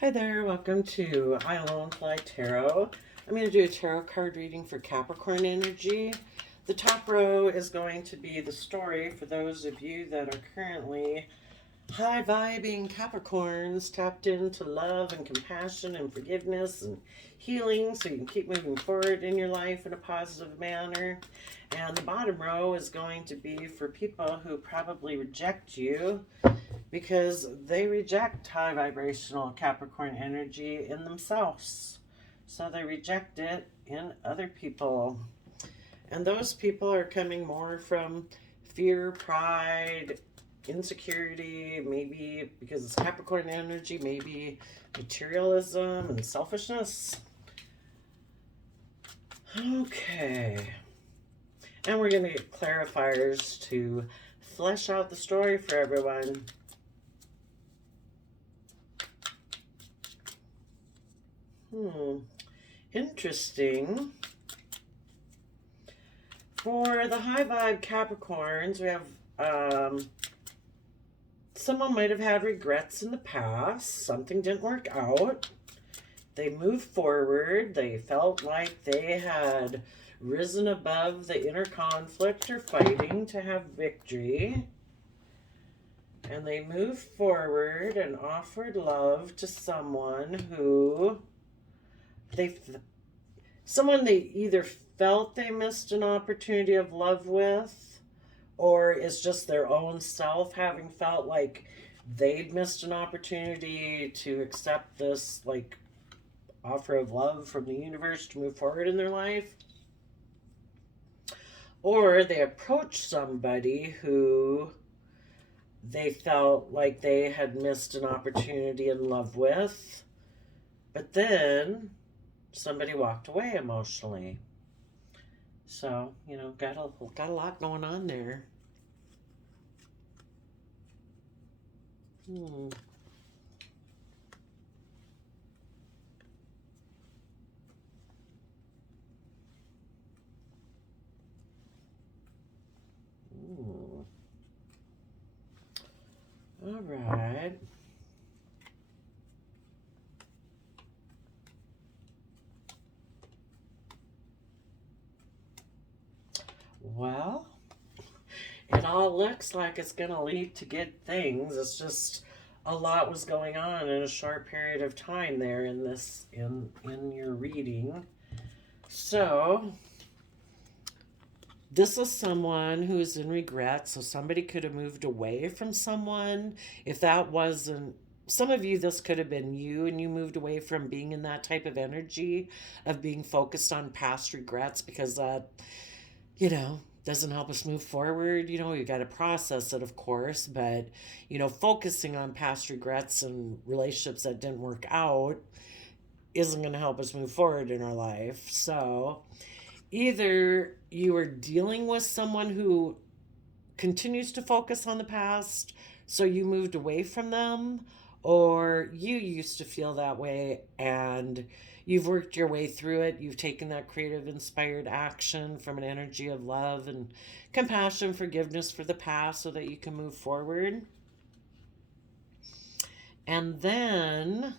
Hi there, welcome to I Alone Fly Tarot. I'm going to do a tarot card reading for Capricorn energy. The top row is going to be the story for those of you that are currently high vibing Capricorns, tapped into love and compassion and forgiveness and healing so you can keep moving forward in your life in a positive manner. And the bottom row is going to be for people who probably reject you because they reject high vibrational Capricorn energy in themselves. So they reject it in other people. And those people are coming more from fear, pride, insecurity, maybe because it's Capricorn energy, maybe materialism and selfishness. Okay. And we're going to get clarifiers to flesh out the story for everyone. Interesting. For the high vibe Capricorns, we have someone might have had regrets in the past. Something didn't work out. They moved forward. They felt like they had risen above the inner conflict or fighting to have victory. And they moved forward and offered love to someone who they either felt they missed an opportunity of love with, or it's just their own self having felt like they'd missed an opportunity to accept this like offer of love from the universe to move forward in their life. Or they approached somebody who they felt like they had missed an opportunity in love with, but then somebody walked away emotionally. So, got a lot going on there. Ooh. All right. Well, it all looks like it's going to lead to good things. It's just a lot was going on in a short period of time there in this in your reading. So, this is someone who's in regret. So somebody could have moved away from someone. If that wasn't some of you, this could have been you, and you moved away from being in that type of energy of being focused on past regrets because that, doesn't help us move forward. You got to process it, of course, but, focusing on past regrets and relationships that didn't work out isn't going to help us move forward in our life. So either you are dealing with someone who continues to focus on the past, so you moved away from them, or you used to feel that way and you've worked your way through it. You've taken that creative, inspired action from an energy of love and compassion, forgiveness for the past so that you can move forward. And then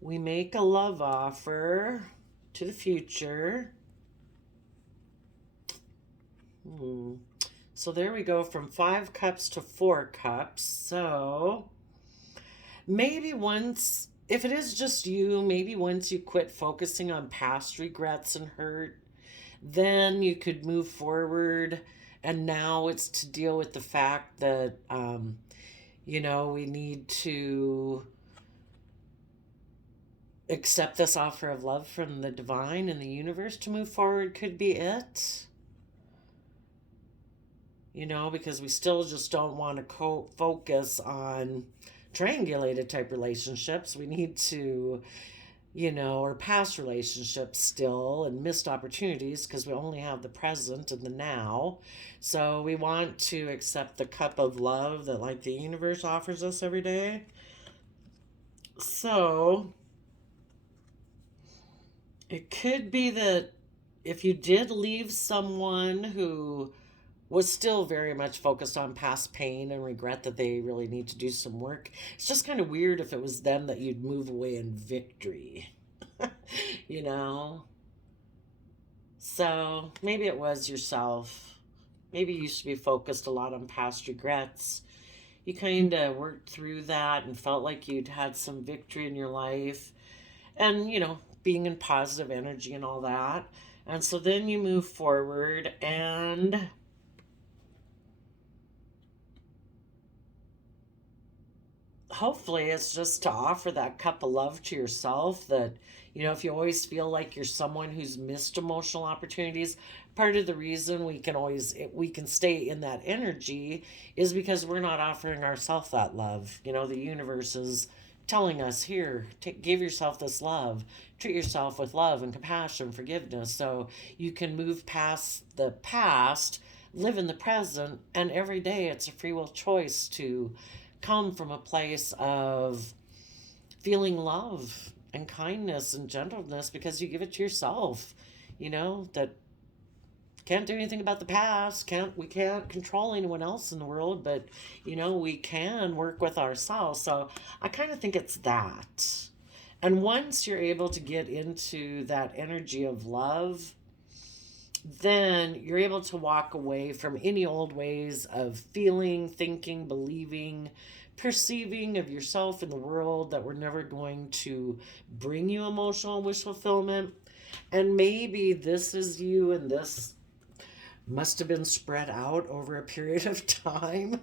we make a love offer to the future. So there we go from 5 cups to 4 cups. So maybe once, if it is just you, maybe once you quit focusing on past regrets and hurt, then you could move forward. And now it's to deal with the fact that, we need to accept this offer of love from the divine and the universe to move forward could be it. Because we still just don't want to focus on triangulated type relationships. We need to, or past relationships still and missed opportunities because we only have the present and the now. So we want to accept the cup of love that like the universe offers us every day. So it could be that if you did leave someone who was still very much focused on past pain and regret that they really need to do some work. It's just kind of weird if it was them that you'd move away in victory, you know? So maybe it was yourself. Maybe you used to be focused a lot on past regrets. You kind of worked through that and felt like you'd had some victory in your life and, being in positive energy and all that. And so then you move forward and hopefully it's just to offer that cup of love to yourself that, if you always feel like you're someone who's missed emotional opportunities, part of the reason we can stay in that energy is because we're not offering ourselves that love. The universe is telling us, here, give yourself this love, treat yourself with love and compassion, forgiveness, so you can move past the past, live in the present, and every day it's a free will choice to come from a place of feeling love and kindness and gentleness because you give it to yourself. That can't do anything about the past, we can't control anyone else in the world, but we can work with ourselves. So I kind of think it's that. And once you're able to get into that energy of love, then you're able to walk away from any old ways of feeling, thinking, believing, perceiving of yourself in the world that were never going to bring you emotional wish fulfillment. And maybe this is you, and this must have been spread out over a period of time.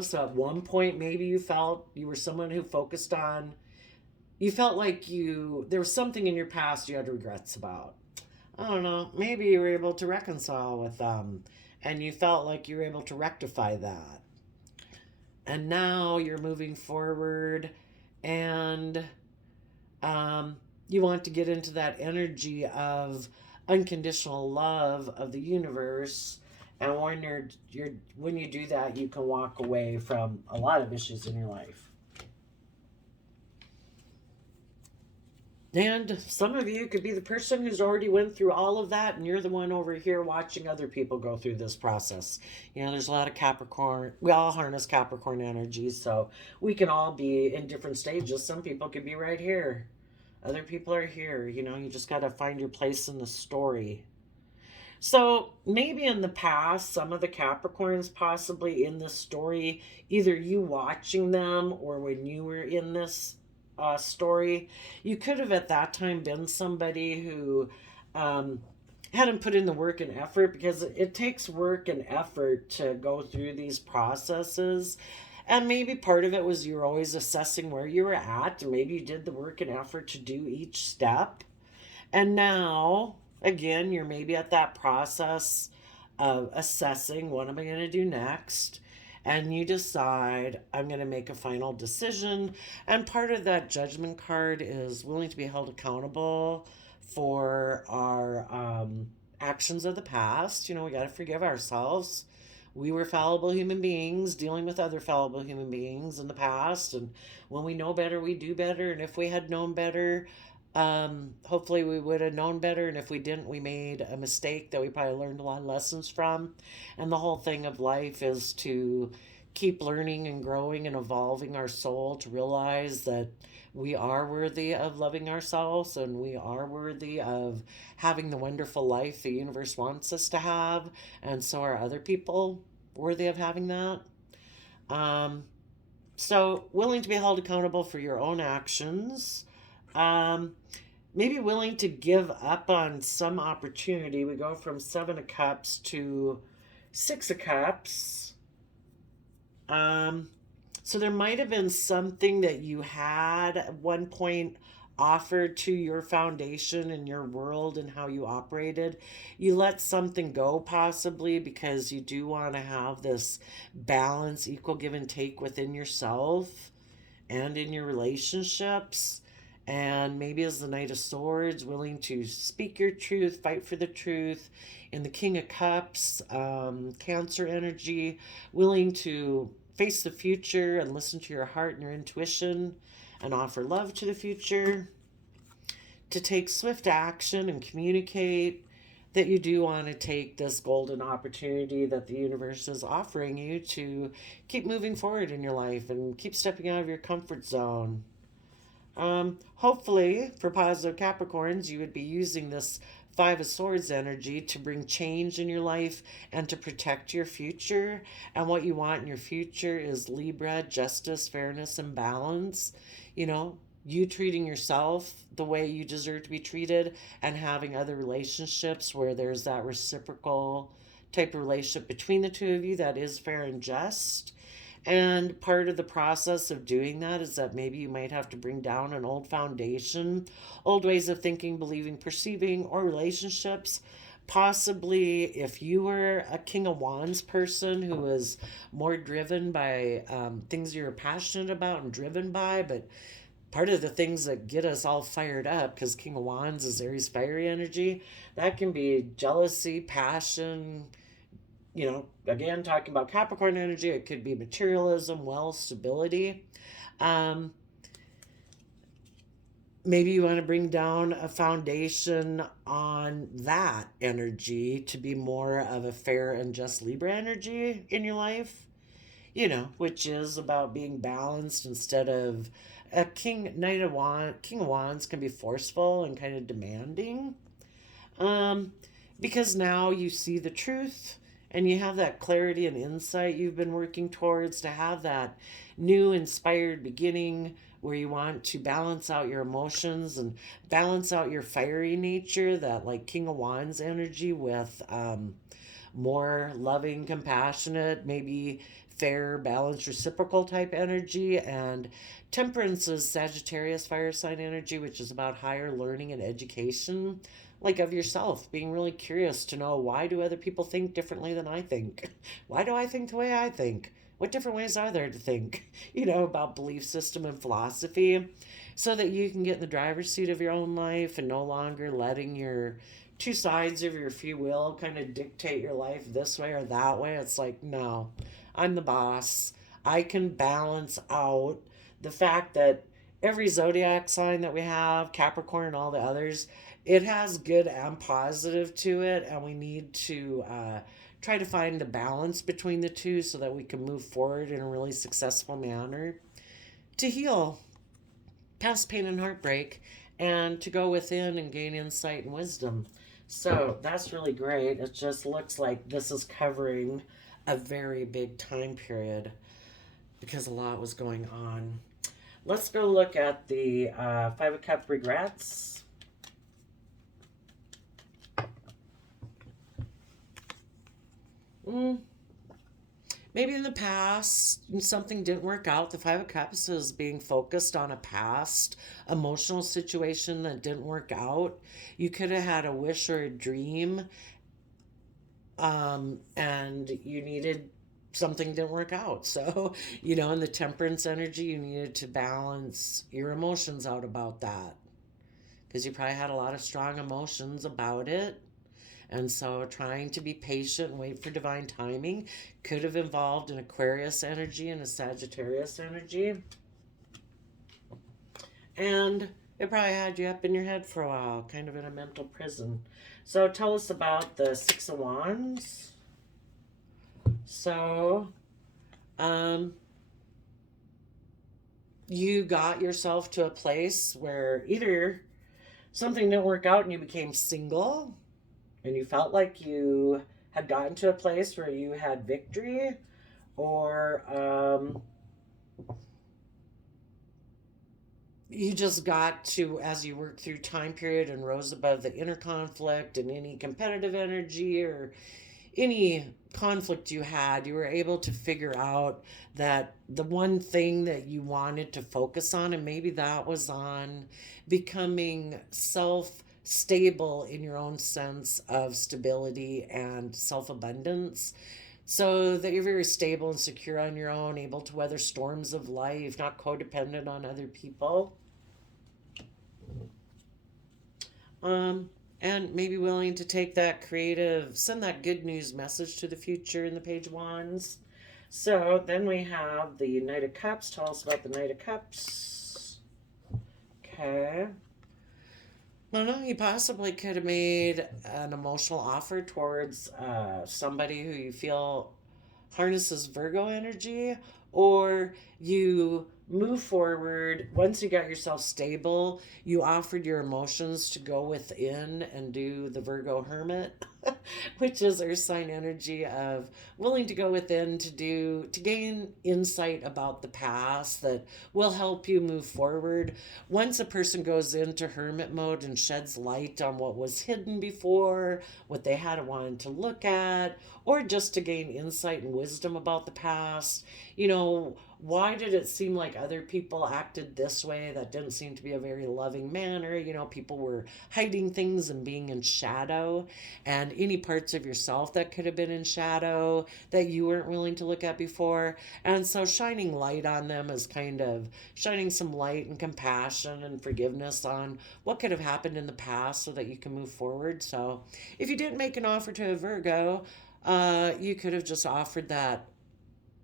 So at one point maybe you felt you were someone who focused on, you felt like there was something in your past you had regrets about. I don't know, maybe you were able to reconcile with them and you felt like you were able to rectify that. And now you're moving forward and you want to get into that energy of unconditional love of the universe. And when you do that, you can walk away from a lot of issues in your life. And some of you could be the person who's already went through all of that, and you're the one over here watching other people go through this process. There's a lot of Capricorn. We all harness Capricorn energy, so we can all be in different stages. Some people could be right here. Other people are here. You just got to find your place in the story. So maybe in the past, some of the Capricorns possibly in this story, either you watching them or when you were in this story, you could have at that time been somebody who hadn't put in the work and effort, because it takes work and effort to go through these processes. And maybe part of it was you're always assessing where you were at, and maybe you did the work and effort to do each step. And now, again, you're maybe at that process of assessing, what am I going to do next? And you decide, I'm going to make a final decision. And part of that judgment card is willing to be held accountable for our actions of the past. We got to forgive ourselves. We were fallible human beings dealing with other fallible human beings in the past. And when we know better, we do better. And if we had known better, hopefully we would have known better. And if we didn't, we made a mistake that we probably learned a lot of lessons from. And the whole thing of life is to keep learning and growing and evolving our soul to realize that we are worthy of loving ourselves, and we are worthy of having the wonderful life the universe wants us to have. And so are other people worthy of having that. So willing to be held accountable for your own actions. Maybe willing to give up on some opportunity. We go from 7 of Cups to 6 of Cups. So there might have been something that you had at one point offered to your foundation and your world and how you operated. You let something go possibly because you do want to have this balance, equal give and take within yourself and in your relationships. And maybe as the Knight of Swords, willing to speak your truth, fight for the truth. In the King of Cups, Cancer energy, willing to face the future and listen to your heart and your intuition and offer love to the future. To take swift action and communicate. that you do want to take this golden opportunity that the universe is offering you to keep moving forward in your life and keep stepping out of your comfort zone. Hopefully, for positive Capricorns, you would be using this Five of Swords energy to bring change in your life and to protect your future. And what you want in your future is Libra, justice, fairness, and balance. You know, you treating yourself the way you deserve to be treated and having other relationships where there's that reciprocal type of relationship between the two of you that is fair and just. And part of the process of doing that is that maybe you might have to bring down an old foundation, old ways of thinking, believing, perceiving, or relationships. Possibly, if you were a King of Wands person who is more driven by things you're passionate about and driven by, but part of the things that get us all fired up, because King of Wands is Aries fiery energy, that can be jealousy, passion, again, talking about Capricorn energy, it could be materialism, wealth, stability. Um, Maybe you want to bring down a foundation on that energy to be more of a fair and just Libra energy in your life, which is about being balanced instead of a King of Wands can be forceful and kind of demanding. Um, because now you see the truth and you have that clarity and insight you've been working towards to have that new inspired beginning where you want to balance out your emotions and balance out your fiery nature, that like King of Wands energy with more loving, compassionate, maybe fair, balanced, reciprocal type energy. And Temperance is Sagittarius fire sign energy, which is about higher learning and education, like of yourself, being really curious to know, why do other people think differently than I think? Why do I think the way I think? What different ways are there to think, about belief system and philosophy, so that you can get in the driver's seat of your own life and no longer letting your two sides of your free will kind of dictate your life this way or that way. It's like, no, I'm the boss. I can balance out the fact that every zodiac sign that we have, Capricorn and all the others, it has good and positive to it, and we need to try to find the balance between the two so that we can move forward in a really successful manner to heal past pain and heartbreak and to go within and gain insight and wisdom. So that's really great. It just looks like this is covering a very big time period because a lot was going on. Let's go look at the Five of Cup regrets. Maybe in the past something didn't work out. The Five of Cups is being focused on a past emotional situation that didn't work out. You could have had a wish or a dream, and you needed something didn't work out. So, in the Temperance energy, you needed to balance your emotions out about that because you probably had a lot of strong emotions about it. And so trying to be patient and wait for divine timing could have involved an Aquarius energy and a Sagittarius energy. And it probably had you up in your head for a while, kind of in a mental prison. So tell us about the Six of Wands. So, you got yourself to a place where either something didn't work out and you became single, and you felt like you had gotten to a place where you had victory, or you just got to, as you worked through time period and rose above the inner conflict and any competitive energy or any conflict you had, you were able to figure out that the one thing that you wanted to focus on, and maybe that was on becoming stable in your own sense of stability and self-abundance, so that you're very stable and secure on your own, able to weather storms of life, not codependent on other people, and maybe willing to take that send that good news message to the future in the Page of Wands. So then we have the Knight of Cups. Tell us about the Knight of Cups. Okay. I don't know, you possibly could have made an emotional offer towards somebody who you feel harnesses Virgo energy, or you move forward. Once you got yourself stable, you offered your emotions to go within and do the Virgo hermit, which is earth sign energy of willing to go within to gain insight about the past that will help you move forward. Once a person goes into hermit mode and sheds light on what was hidden before, what they had wanted to look at, or just to gain insight and wisdom about the past. Why did it seem like other people acted this way? That didn't seem to be a very loving manner. People were hiding things and being in shadow, and any parts of yourself that could have been in shadow that you weren't willing to look at before. And so shining light on them is kind of shining some light and compassion and forgiveness on what could have happened in the past so that you can move forward. So if you didn't make an offer to a Virgo, you could have just offered that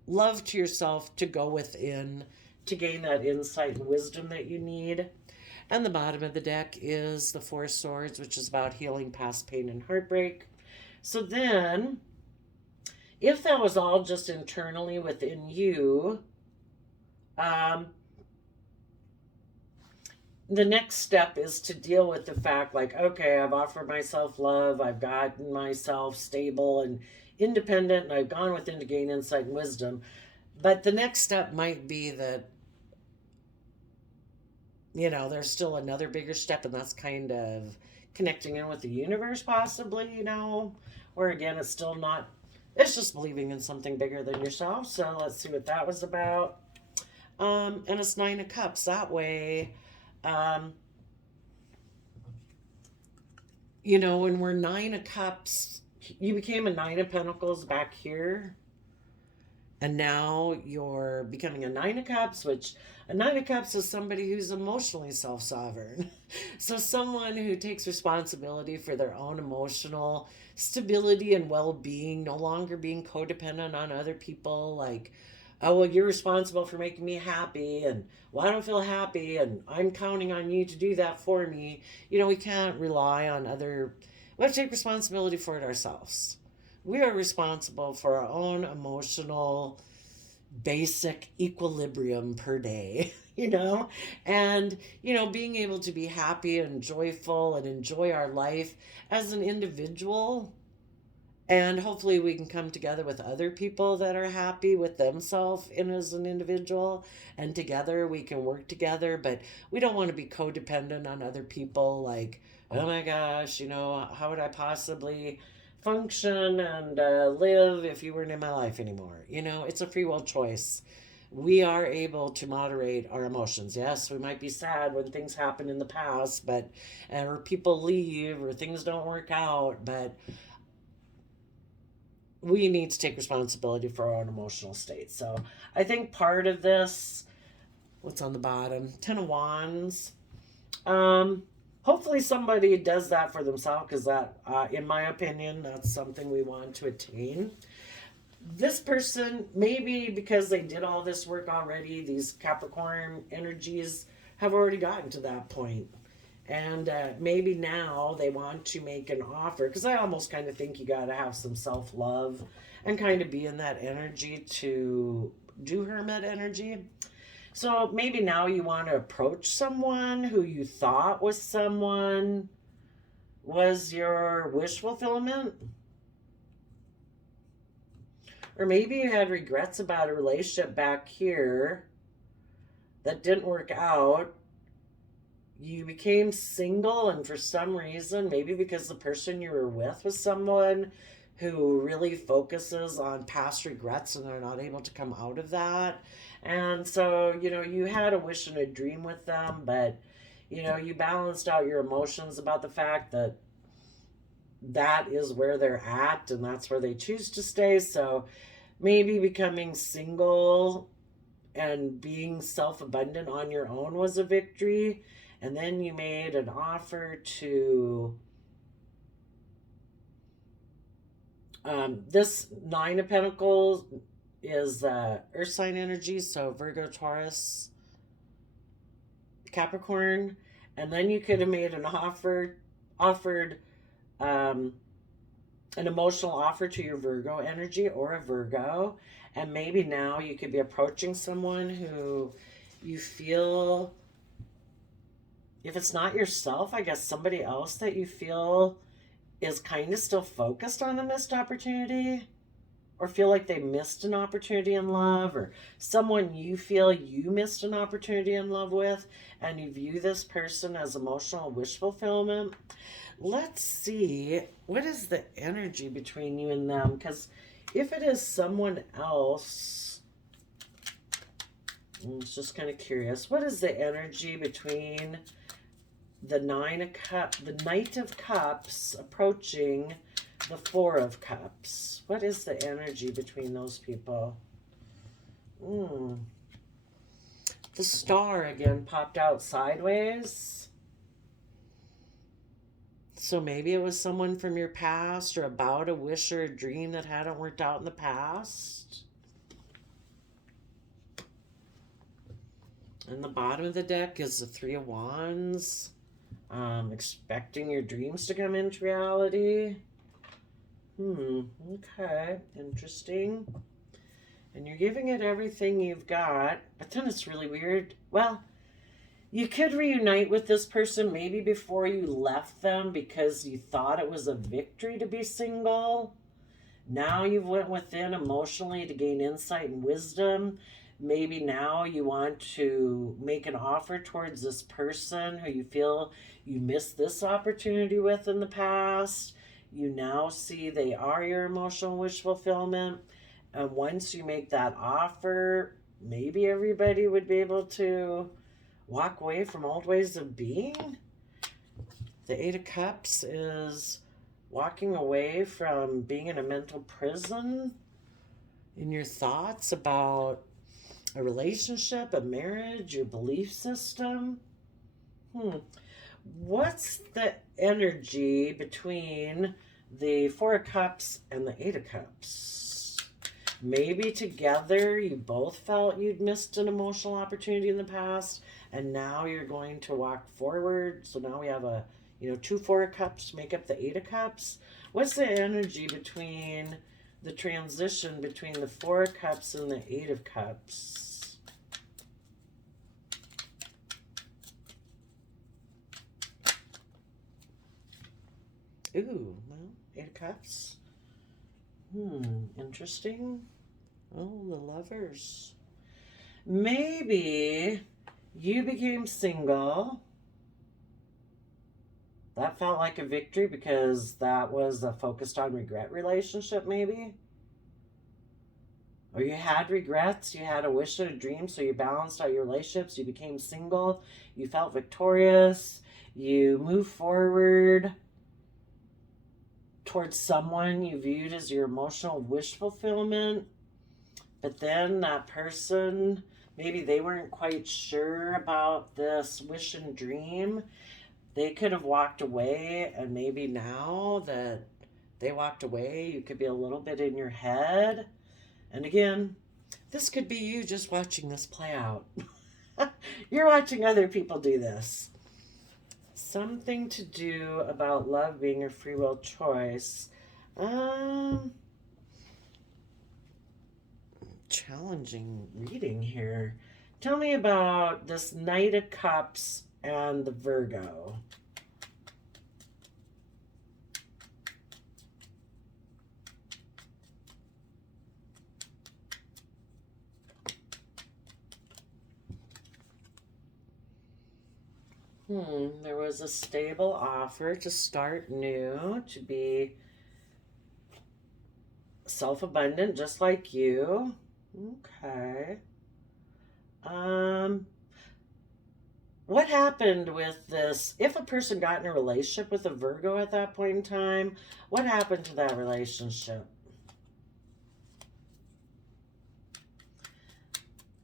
love to yourself to go within to gain that insight and wisdom that you need. And the bottom of the deck is the Four Swords, which is about healing past pain and heartbreak. So then, if that was all just internally within you, um, the next step is to deal with the fact like, okay, I've offered myself love, I've gotten myself stable and independent, and I've gone within to gain insight and wisdom. But the next step might be that, there's still another bigger step, and that's kind of connecting in with the universe, possibly, where again, it's still not, it's just believing in something bigger than yourself. So let's see what that was about. And it's Nine of Cups. That way, um, when we're Nine of Cups, you became a Nine of Pentacles back here, and now you're becoming a Nine of Cups, which a Nine of Cups is somebody who's emotionally self sovereign. So, someone who takes responsibility for their own emotional stability and well being, no longer being codependent on other people. Like, oh, well, you're responsible for making me happy, and well, I don't feel happy, and I'm counting on you to do that for me. We can't rely on other, we have to take responsibility for it ourselves. We are responsible for our own emotional basic equilibrium per day, and, being able to be happy and joyful and enjoy our life as an individual. And hopefully, we can come together with other people that are happy with themselves and as an individual. And together, we can work together. But we don't want to be codependent on other people. Like, oh my gosh, how would I possibly function and live if you weren't in my life anymore? It's a free will choice. We are able to moderate our emotions. Yes, we might be sad when things happen in the past, but or people leave or things don't work out, but we need to take responsibility for our own emotional state. So I think part of this, what's on the bottom? Ten of Wands. Hopefully somebody does that for themselves, because that, in my opinion, that's something we want to attain. This person, maybe because they did all this work already, these Capricorn energies have already gotten to that point. And maybe now they want to make an offer, because I almost kind of think you got to have some self love and kind of be in that energy to do hermit energy. So maybe now you want to approach someone who you thought was your wish fulfillment. Or maybe you had regrets about a relationship back here that didn't work out. You became single, and for some reason, maybe because the person you were with was someone who really focuses on past regrets and they're not able to come out of that. And so, you had a wish and a dream with them, but, you balanced out your emotions about the fact that that is where they're at and that's where they choose to stay. So maybe becoming single and being self-abundant on your own was a victory. And then you made an offer to this Nine of Pentacles is earth sign energy, so Virgo, Taurus, Capricorn. And then you could have made offered um, an emotional offer to your Virgo energy or a Virgo. And maybe now you could be approaching someone who you feel, if it's not yourself, I guess somebody else that you feel is kind of still focused on a missed opportunity, or feel like they missed an opportunity in love, or someone you feel you missed an opportunity in love with, and you view this person as emotional wish fulfillment. Let's see, what is the energy between you and them? Because if it is someone else, I'm just kind of curious, what is the energy between the Knight of Cups approaching the Four of Cups? What is the energy between those people? The Star again popped out sideways. So maybe it was someone from your past, or about a wish or a dream that hadn't worked out in the past. And the bottom of the deck is the Three of Wands. Expecting your dreams to come into reality. Okay, interesting. And you're giving it everything you've got, but then it's really weird. Well, you could reunite with this person maybe before you left them because you thought it was a victory to be single. Now you've went within emotionally to gain insight and wisdom. Maybe now you want to make an offer towards this person who you feel you missed this opportunity with in the past. You now see they are your emotional wish fulfillment. And once you make that offer, maybe everybody would be able to walk away from old ways of being. The Eight of Cups is walking away from being in a mental prison in your thoughts about a relationship, a marriage, your belief system. What's the energy between the Four of Cups and the Eight of Cups? Maybe together you both felt you'd missed an emotional opportunity in the past, and now you're going to walk forward. So now we have two Four of Cups make up the Eight of Cups. What's the energy between the transition between the Four of Cups and the Eight of Cups? Ooh, well, Eight of Cups. Interesting. Oh, the Lovers. Maybe you became single. That felt like a victory because that was a focused on regret relationship, maybe. Or you had regrets, you had a wish and a dream, so you balanced out your relationships, you became single, you felt victorious, you moved forward towards someone you viewed as your emotional wish fulfillment. But then that person, maybe they weren't quite sure about this wish and dream. They could have walked away, and maybe now that they walked away, you could be a little bit in your head. And again, this could be you just watching this play out. You're watching other people do this. Something to do about love being a free will choice. Challenging reading here. Tell me about this Knight of Cups and the Virgo. There was a stable offer to start new, to be self-abundant, just like you. Okay. What happened with this? If a person got in a relationship with a Virgo at that point in time, what happened to that relationship?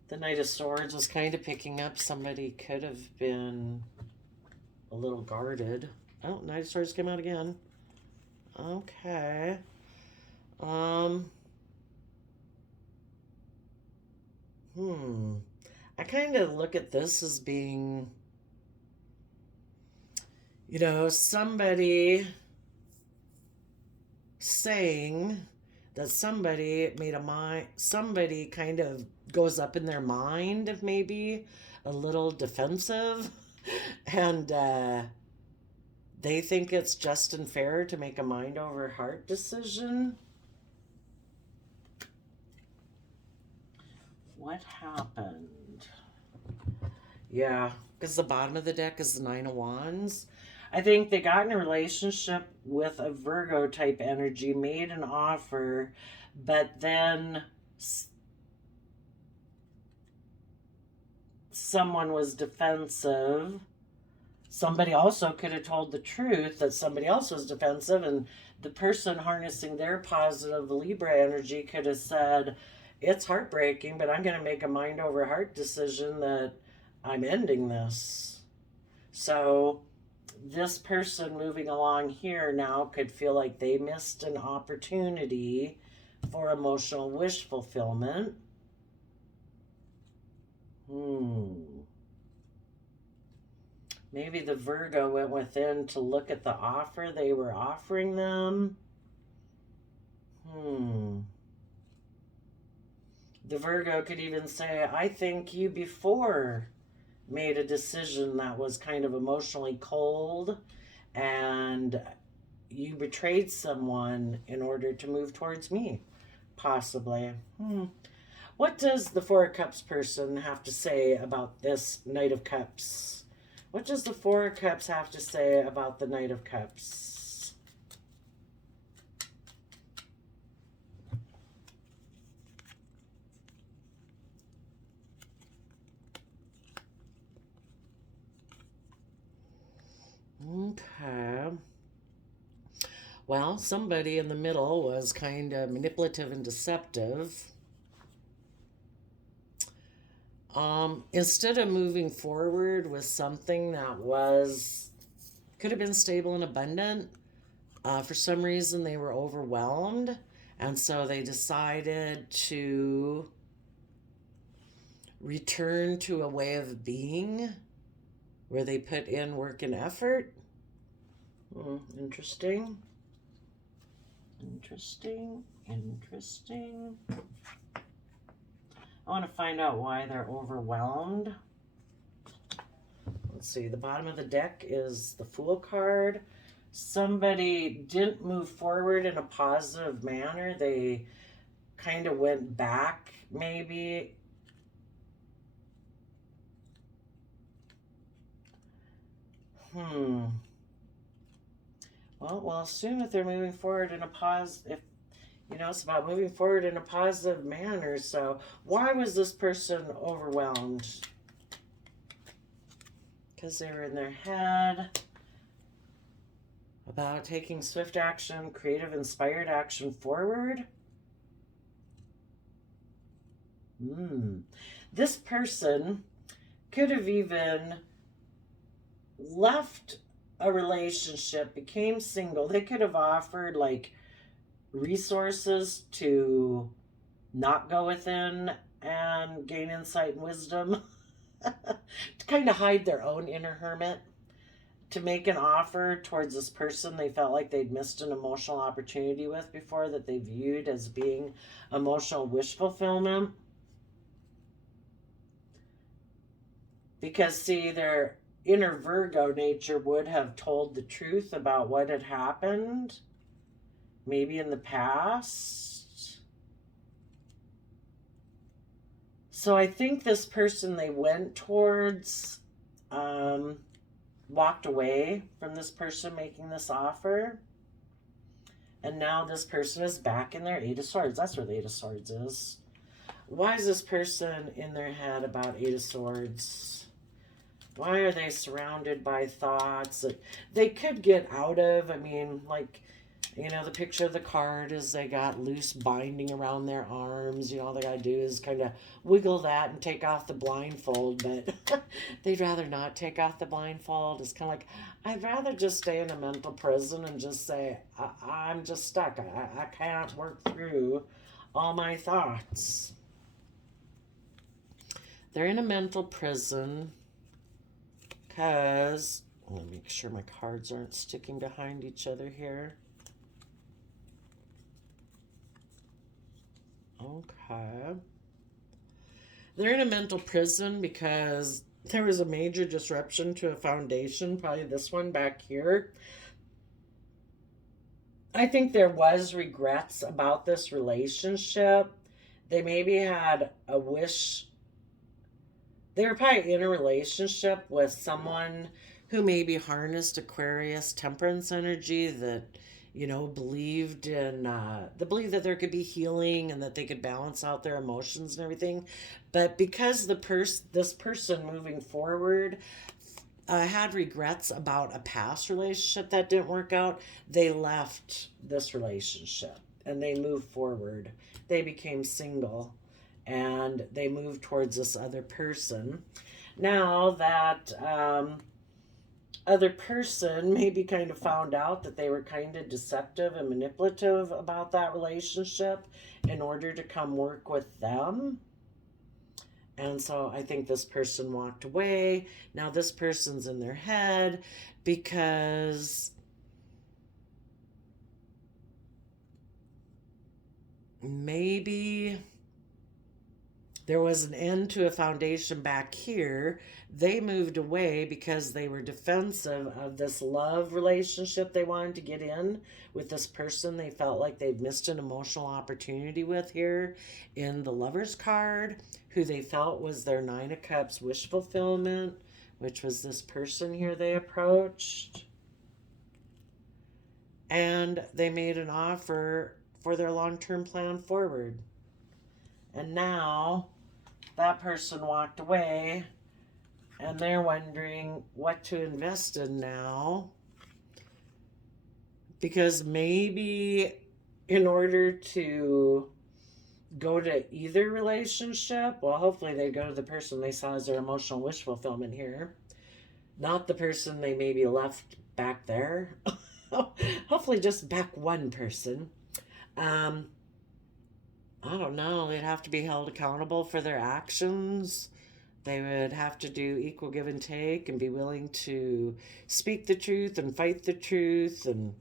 The Knight of Swords was kind of picking up somebody could have been a little guarded. Oh, Knight of Swords came out again. Okay. I kind of look at this as being Somebody saying that somebody made a mind, somebody kind of goes up in their mind, maybe a little defensive, and they think it's just and fair to make a mind over heart decision. What happened? Yeah, because the bottom of the deck is the Nine of Wands. I think they got in a relationship with a Virgo type energy, made an offer, but then someone was defensive. Somebody also could have told the truth that somebody else was defensive, and the person harnessing their positive Libra energy could have said, it's heartbreaking, but I'm going to make a mind over heart decision that I'm ending this. So this person moving along here now could feel like they missed an opportunity for emotional wish fulfillment. Maybe the Virgo went within to look at the offer they were offering them. The Virgo could even say, I think you before made a decision that was kind of emotionally cold, and you betrayed someone in order to move towards me, possibly. What does the Four of Cups person have to say about this Knight of Cups? What does the Four of Cups have to say about the Knight of Cups? Okay. Well, somebody in the middle was kind of manipulative and deceptive. Instead of moving forward with something that could have been stable and abundant, for some reason they were overwhelmed, and so they decided to return to a way of being where they put in work and effort. Interesting. I want to find out why they're overwhelmed. Let's see, the bottom of the deck is the Fool card. Somebody didn't move forward in a positive manner. They kind of went back, maybe. Well, we'll assume that they're moving forward in a positive, it's about moving forward in a positive manner. So why was this person overwhelmed? Because they were in their head about taking swift action, creative, inspired action forward. This person could have even left a relationship, became single. They could have offered like resources to not go within and gain insight and wisdom to kind of hide their own inner hermit, to make an offer towards this person they felt like they'd missed an emotional opportunity with before, that they viewed as being emotional wish fulfillment. Because see, their inner Virgo nature would have told the truth about what had happened, maybe in the past. So I think this person they went towards walked away from this person making this offer. And now this person is back in their Eight of Swords. That's where the Eight of Swords is. Why is this person in their head about Eight of Swords? Why are they surrounded by thoughts that they could get out of? I mean, like, the picture of the card is they got loose binding around their arms. All they got to do is kind of wiggle that and take off the blindfold. But they'd rather not take off the blindfold. It's kind of like, I'd rather just stay in a mental prison and just say, I'm just stuck. I can't work through all my thoughts. They're in a mental prison because, Let me make sure my cards aren't sticking behind each other here. Okay. They're in a mental prison because there was a major disruption to a foundation, probably this one back here. I think there was regrets about this relationship. They maybe had a wish. They were probably in a relationship with someone who maybe harnessed Aquarius temperance energy that, believed in the belief that there could be healing and that they could balance out their emotions and everything. But because this person moving forward had regrets about a past relationship that didn't work out, they left this relationship and they moved forward. They became single and they moved towards this other person. Now that other person maybe kind of found out that they were kind of deceptive and manipulative about that relationship in order to come work with them. And so I think this person walked away. Now this person's in their head because maybe there was an end to a foundation back here. They moved away because they were defensive of this love relationship they wanted to get in with this person they felt like they'd missed an emotional opportunity with here in the Lover's card, who they felt was their Nine of Cups wish fulfillment, which was this person here they approached. And they made an offer for their long-term plan forward. And now that person walked away and they're wondering what to invest in now. Because maybe in order to go to either relationship, well, hopefully they go to the person they saw as their emotional wish fulfillment here, not the person they maybe left back there. Hopefully just back one person. I don't know. They'd have to be held accountable for their actions. They would have to do equal give and take and be willing to speak the truth and fight the truth and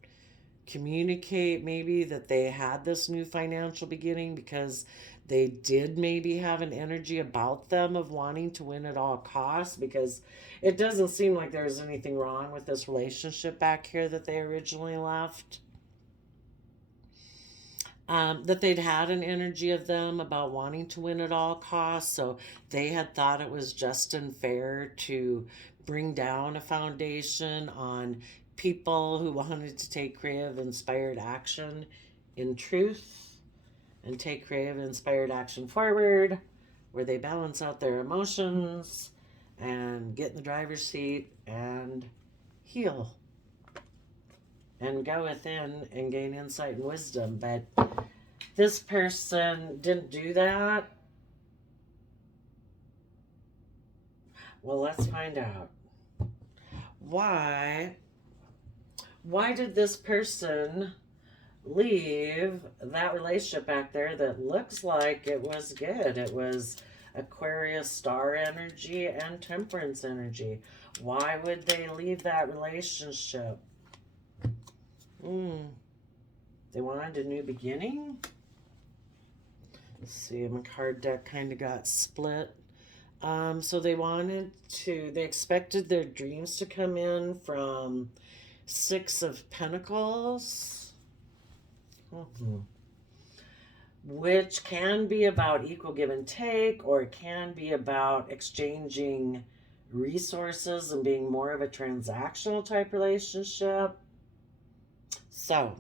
communicate maybe that they had this new financial beginning because they did maybe have an energy about them of wanting to win at all costs, because it doesn't seem like there's anything wrong with this relationship back here that they originally left. That they'd had an energy of them about wanting to win at all costs. So they had thought it was just and fair to bring down a foundation on people who wanted to take creative, inspired action in truth and take creative, inspired action forward, where they balance out their emotions and get in the driver's seat and heal and go within and gain insight and wisdom. But this person didn't do that. Well, let's find out. Why did this person leave that relationship back there that looks like it was good? It was Aquarius star energy and temperance energy. Why would they leave that relationship? They wanted a new beginning? Let's see, my card deck kind of got split. So they expected their dreams to come in from Six of Pentacles, which can be about equal give and take, or it can be about exchanging resources and being more of a transactional type relationship. So,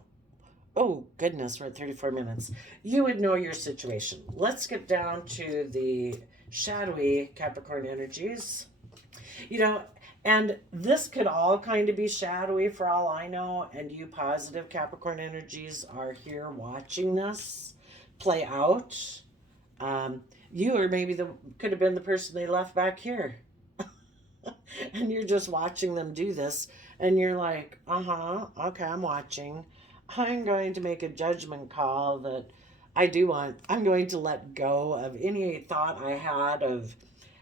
oh goodness, we're at 34 minutes. You would know your situation. Let's get down to the shadowy Capricorn energies. And this could all kind of be shadowy for all I know, and you positive Capricorn energies are here watching this play out. You or maybe could have been the person they left back here. And you're just watching them do this, and you're like, okay, I'm watching. I'm going to make a judgment call that I'm going to let go of any thought I had of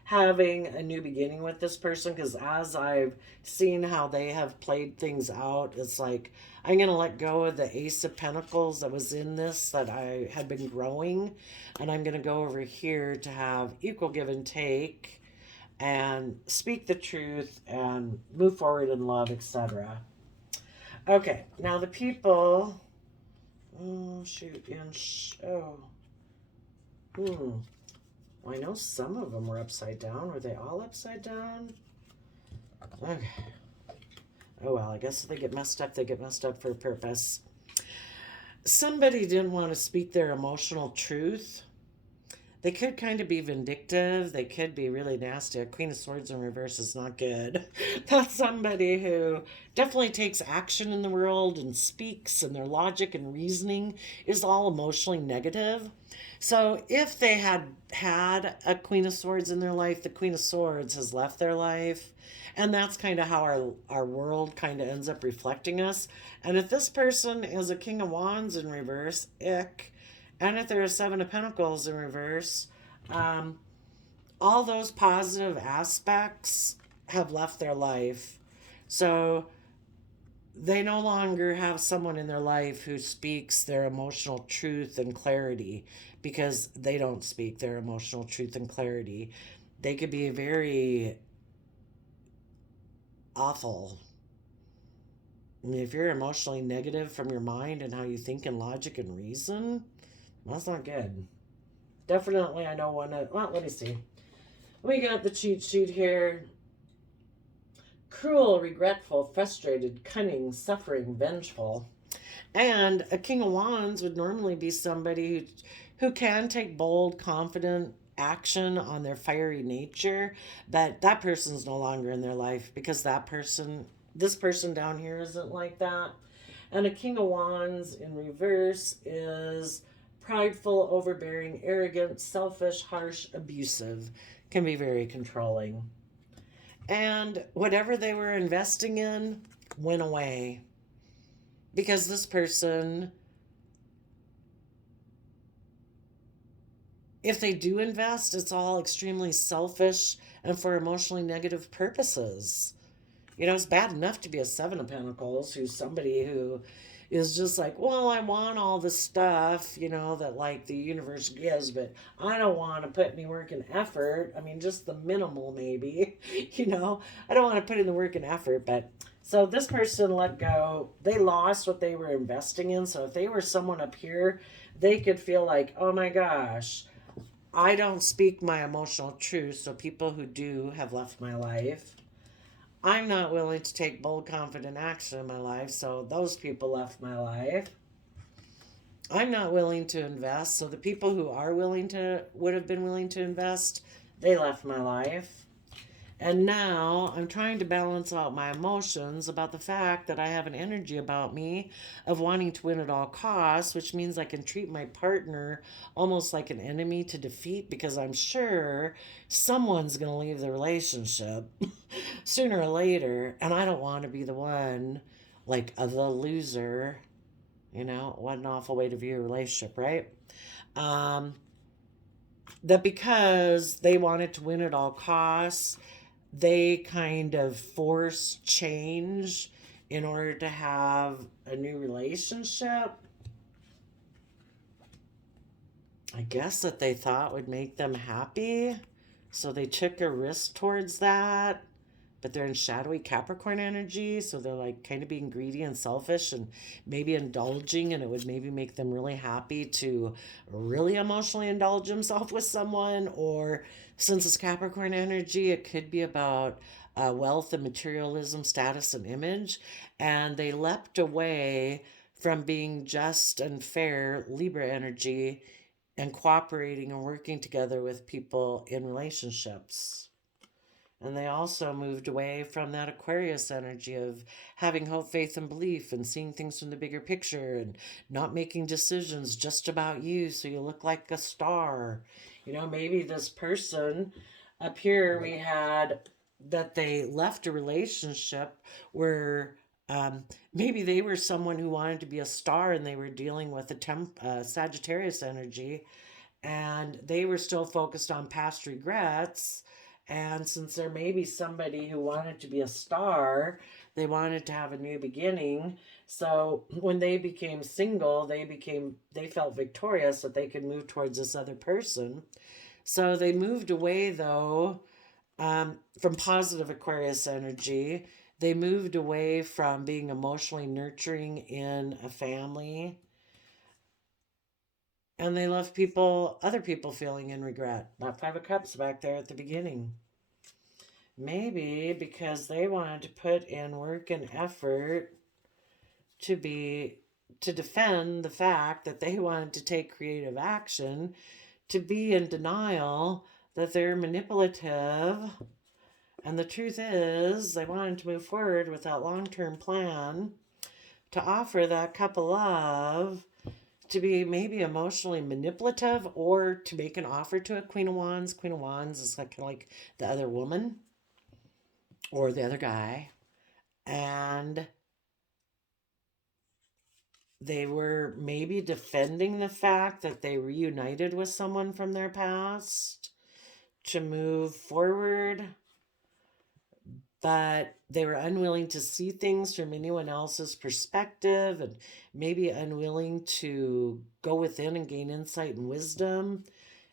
having a new beginning with this person, because as I've seen how they have played things out, it's like I'm going to let go of the Ace of Pentacles that was in this that I had been growing, and I'm going to go over here to have equal give and take and speak the truth and move forward in love, etc. Okay, now the people. Oh, shoot, and hmm. Well, I know some of them were upside down. Were they all upside down? Okay. Oh, well, I guess if they get messed up, they get messed up for a purpose. Somebody didn't want to speak their emotional truth. They could kind of be vindictive. They could be really nasty. A Queen of Swords in reverse is not good. That's somebody who definitely takes action in the world and speaks, and their logic and reasoning is all emotionally negative. So if they had had a Queen of Swords in their life, the Queen of Swords has left their life. And that's kind of how our world kind of ends up reflecting us. And if this person is a King of Wands in reverse, ick. And if they're a Seven of Pentacles in reverse, all those positive aspects have left their life. So they no longer have someone in their life who speaks their emotional truth and clarity, because they don't speak their emotional truth and clarity. They could be very awful. I mean, if you're emotionally negative from your mind and how you think in logic and reason, that's not good. Definitely, I know one. Well, let me see. We got the cheat sheet here. Cruel, regretful, frustrated, cunning, suffering, vengeful. And a King of Wands would normally be somebody who can take bold, confident action on their fiery nature, but that person's no longer in their life because this person down here isn't like that. And a King of Wands in reverse is prideful, overbearing, arrogant, selfish, harsh, abusive, can be very controlling. And whatever they were investing in went away because this person, if they do invest, it's all extremely selfish and for emotionally negative purposes. You know, it's bad enough to be a Seven of Pentacles, who's somebody who is just like, well, I want all the stuff, that like the universe gives, but I don't want to put any work and effort. I mean, just the minimal, maybe, I don't want to put in the work and effort. But so this person let go. They lost what they were investing in. So if they were someone up here, they could feel like, oh my gosh, I don't speak my emotional truth. So people who do have left my life. I'm not willing to take bold, confident action in my life, so those people left my life. I'm not willing to invest, so the people who would have been willing to invest, they left my life. And now I'm trying to balance out my emotions about the fact that I have an energy about me of wanting to win at all costs, which means I can treat my partner almost like an enemy to defeat, because I'm sure someone's going to leave the relationship sooner or later. And I don't want to be the one, like the loser. What an awful way to view a relationship, right? That because they wanted to win at all costs, they kind of force change in order to have a new relationship. I guess that they thought would make them happy. So they took a risk towards that. But they're in shadowy Capricorn energy. So they're like kind of being greedy and selfish and maybe indulging. And it would maybe make them really happy to really emotionally indulge themselves with someone. Or since it's Capricorn energy, it could be about wealth and materialism, status and image. And they leapt away from being just and fair Libra energy and cooperating and working together with people in relationships. And they also moved away from that Aquarius energy of having hope, faith, and belief and seeing things from the bigger picture and not making decisions just about you so you look like a star. Maybe this person up here, we had that they left a relationship where maybe they were someone who wanted to be a star and they were dealing with a Sagittarius energy, and they were still focused on past regrets And since there may be somebody who wanted to be a star, they wanted to have a new beginning. So when they became single, they felt victorious that they could move towards this other person. So they moved away though, from positive Aquarius energy. They moved away from being emotionally nurturing in a family, and they left other people feeling in regret. That Five of Cups back there at the beginning. Maybe because they wanted to put in work and effort to defend the fact that they wanted to take creative action, to be in denial that they're manipulative. And the truth is, they wanted to move forward with that long-term plan to offer that cup of love, to be maybe emotionally manipulative, or to make an offer to a Queen of Wands. Queen of Wands is kind of like the other woman or the other guy. And they were maybe defending the fact that they reunited with someone from their past to move forward, but they were unwilling to see things from anyone else's perspective, and maybe unwilling to go within and gain insight and wisdom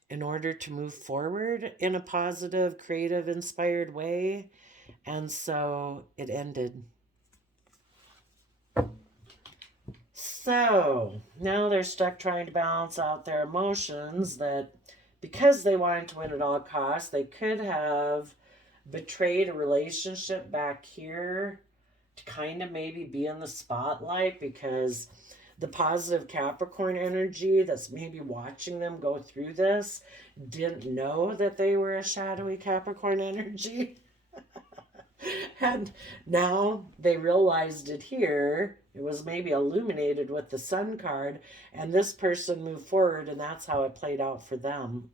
in order to move forward in a positive, creative, inspired way. And so it ended. So now they're stuck trying to balance out their emotions, that because they wanted to win at all costs, they could have betrayed a relationship back here to kind of maybe be in the spotlight, because the positive Capricorn energy that's maybe watching them go through this didn't know that they were a shadowy Capricorn energy. And now they realized it here. It was maybe illuminated with the Sun card, and this person moved forward, and that's how it played out for them.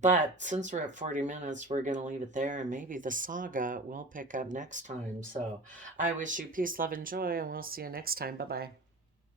But since we're at 40 minutes, we're going to leave it there, and maybe the saga will pick up next time. So I wish you peace, love, and joy, and we'll see you next time. Bye-bye.